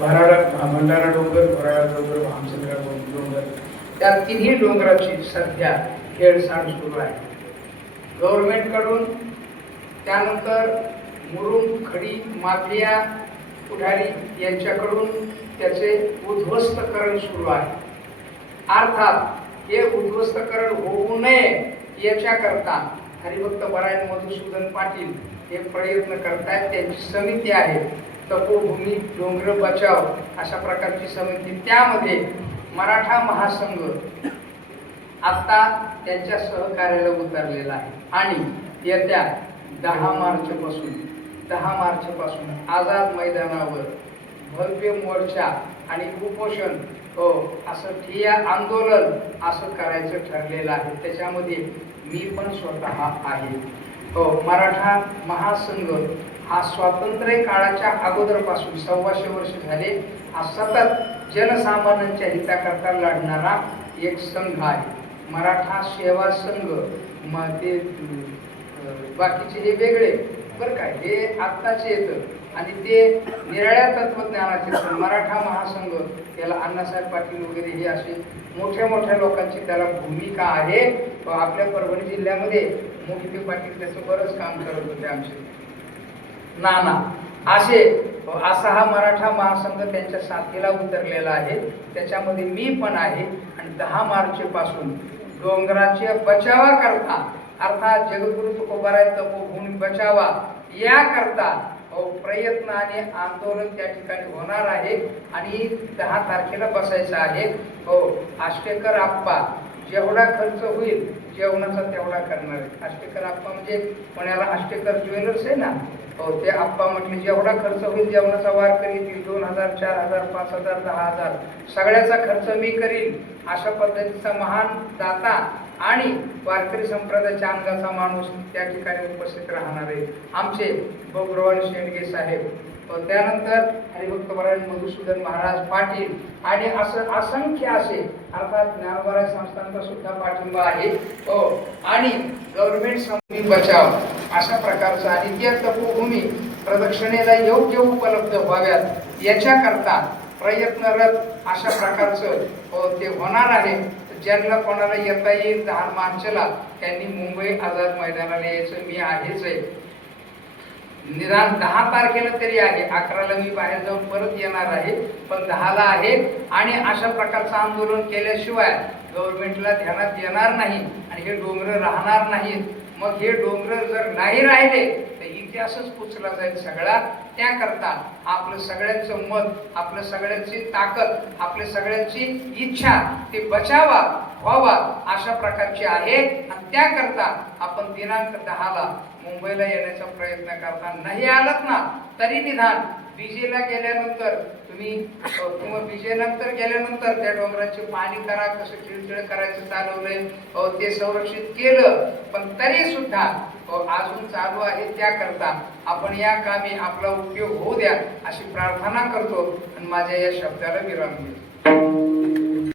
भंडारा डोंगर, घोराळा डोंगर, भामसंद्रा डोंगर, त्या तिन्ही डोंगराची सध्या हेळसांड सुरू आहे. गव्हर्नमेंट कडून, त्यानंतर मुरुम खडी माफिया पुढारी यांच्याकडून त्याचे उद्ध्वस्तकरण सुरू आहे. अर्थात हे उद्ध्वस्तकरण होऊ नये याच्याकरता हरिभक्त परायण मधुसूदन पाटील हे प्रयत्न करतायत. त्यांची समिती आहे तपोभूमी डोंगर बचाव अशा प्रकारची समिती. त्यामध्ये मराठा महासंघ आता त्यांच्या सहकार्याला उतरलेला आहे आणि येत्या 10 मार्च पासून आझाद मैदानावर भव्य मोर्चा आणि उपोषण असं ठिय्या आंदोलन असं करायचं ठरलेलं आहे. त्याच्यामध्ये मी पण स्वतः आहे. मराठा महासंघ हा स्वातंत्र्य काळाच्या अगोदरपासून 125 वर्ष झाले हा सतत जनसामान्यांच्या हिताकरता लढणारा एक संघ आहे. मराठा सेवा संघ ते बाकीचे हे वेगळे बरं काय, हे आत्ताचे येतं आणि ते निराळ्या तत्वज्ञानाचे. मराठा महासंघ याला अण्णासाहेब पाटील वगैरे हे असे मोठ्या लोकांची त्याला भूमिका आहे. आपल्या परभणी जिल्ह्यामध्ये मोहिते पाटील त्याचं बरंच काम करत होते. आमचे नाना असा हा मराठा महासंघ त्यांच्या साथीला उतरलेला आहे. त्याच्यामध्ये मी पण आहे. आणि 10 मार्च पासून डोंगराच्या बचावाकरता, अर्थात जगद्गुरु तुकोबाराय तपोभूमी बचावा याकरता प्रयत्न आणि आंदोलन त्या ठिकाणी होणार आहे. आणि 10 तारखेला बसायचं आहे. आष्टेकर आप्पा जेवढा खर्च होईल जेवणाचा तेवढा करणार आहे. आष्टेकर आप्पा म्हणजे पुण्याला आष्टेकर ज्वेलर्स आहे ना, ते आप्पा म्हटले जेवढा खर्च होईल जेवणाचा वार करील. 2000, 4000, 5000, 10000 सगळ्याचा खर्च मी करील. अशा पद्धतीचा महान दाता आणि वारकरी संप्रदायाच्या अंगाचा माणूस त्या ठिकाणी उपस्थित राहणार आहे आमचे बबुराव शेंडगे साहेब. त्यानंतर हरिभक्त परायण मधुसूदन महाराज पाटील आणि असं असंख्य असे अर्थात ज्ञानोबा संस्थांचा सुद्धा पाठिंबा आहे. आणि गव्हर्नमेंट समूह बचाव अशा प्रकारचा आणि त्या तपोभूमी प्रदक्षिणेला योग्य उपलब्ध व्हाव्यात याच्याकरता प्रयत्नरत अशा प्रकारचं ते होणार आहे. ज्यांना कोणाला येता येईल 10 मार्चला त्यांनी मुंबई आझाद मैदानाला यायचं. मी आहेच आहे. निदान 10 तारखेला तरी आहे. 11ला मी बाहेर जाऊन परत येणार आहे, पण 10ला आहे. आणि अशा प्रकारचं आंदोलन केल्याशिवाय गव्हर्नमेंटला ध्यानात येणार नाही आणि हे डोंगर राहणार नाहीत. मग हे डोंगर जर नाही राहिले तर इतिहासच पुचला जाईल सगळा. त्याकरता आपलं सगळ्यांचं मत, आपलं सगळ्यांची ताकद, आपल्या सगळ्यांची इच्छा ते बचावा व्हावा अशा प्रकारची आहे. आणि त्याकरता आपण दिनांक 10ला मुंबईला येण्याचा प्रयत्न करता. नाही आलात ना तरी निदान बीजेला गेल्यानंतर तुम्ही किंवा बीजेनंतर गेल्यानंतर त्या डोंगराचे पाणी करा, कसं खिळखिळ करायचं चालवलंय ते संरक्षित केलं. पण तरी सुद्धा अजून चालू आहे. त्याकरता आपण या कामी आपला उपयोग होऊ द्या अशी प्रार्थना करतो आणि माझ्या या शब्दाला विराम देतो.